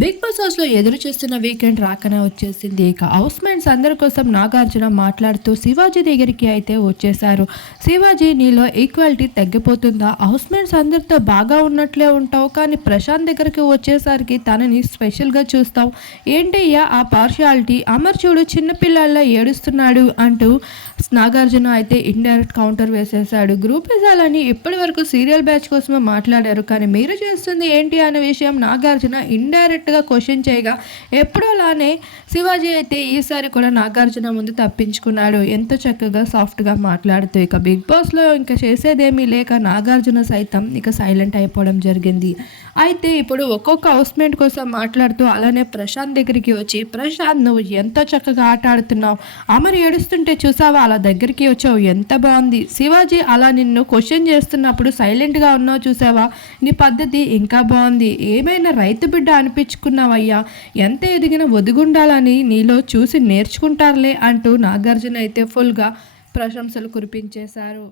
Big boss హౌస్లో ఎదురు చేస్తున్న వీకెండ్ రాకనే వచ్చేసింది. ఇక హౌస్ మేట్స్ అందరి కోసం నాగార్జున మాట్లాడుతూ శివాజీ దగ్గరికి అయితే వచ్చేసారు శివాజీ నీలో ఈక్వాలిటీ తగ్గిపోతుందా? హౌస్ మేట్స్ అందరితో బాగా ఉన్నట్లే ఉంటావు కానీ ప్రశాంత్ దగ్గరికి వచ్చేసరికి తనని స్పెషల్గా చూస్తావు. ఏంటయ్యా ఆ పార్షియాలిటీ అమర్చూడు చిన్నపిల్లల్లో ఏడుస్తున్నాడు అంటూ నాగార్జున అయితే ఇండైరెక్ట్ కౌంటర్ వేసేశాడు. గ్రూప్ ఇజాలని ఇప్పటి వరకు సీరియల్ బ్యాచ్ కోసమే మాట్లాడారు. కానీ మీరు చేస్తుంది ఏంటి అనే విషయం నాగార్జున డైరెక్ట్గా క్వశ్చన్ చేయగా ఎప్పుడోలానే శివాజీ అయితే ఈసారి కూడా నాగార్జున ముందు తప్పించుకున్నాడు. ఎంతో చక్కగా సాఫ్ట్గా మాట్లాడుతూ ఇక బిగ్ బాస్లో ఇంకా చేసేదేమీ లేక నాగార్జున సైతం ఇక సైలెంట్ అయిపోవడం జరిగింది. అయితే ఇప్పుడు ఒక్కొక్క హౌస్మేట్ కోసం మాట్లాడుతూ అలానే ప్రశాంత్ దగ్గరికి వచ్చి ప్రశాంత్ నువ్వు ఎంతో చక్కగా ఆట ఆడుతున్నావు. అమర్ ఏడుస్తుంటే చూసావా? అలా దగ్గరికి వచ్చావు. ఎంత బాగుంది శివాజీ అలా నిన్ను క్వశ్చన్ చేస్తున్నప్పుడు సైలెంట్గా ఉన్నావు చూసావా? నీ పద్ధతి ఇంకా బాగుంది ఏమైనా రైతు బిడ్డ అనిపించుకున్నావయ్యా ఎంత ఎదిగిన ఒదిగుండాలని నీలో చూసి నేర్చుకుంటారులే అంటూ నాగార్జున అయితే ఫుల్గా ప్రశంసలు కురిపించేశారు.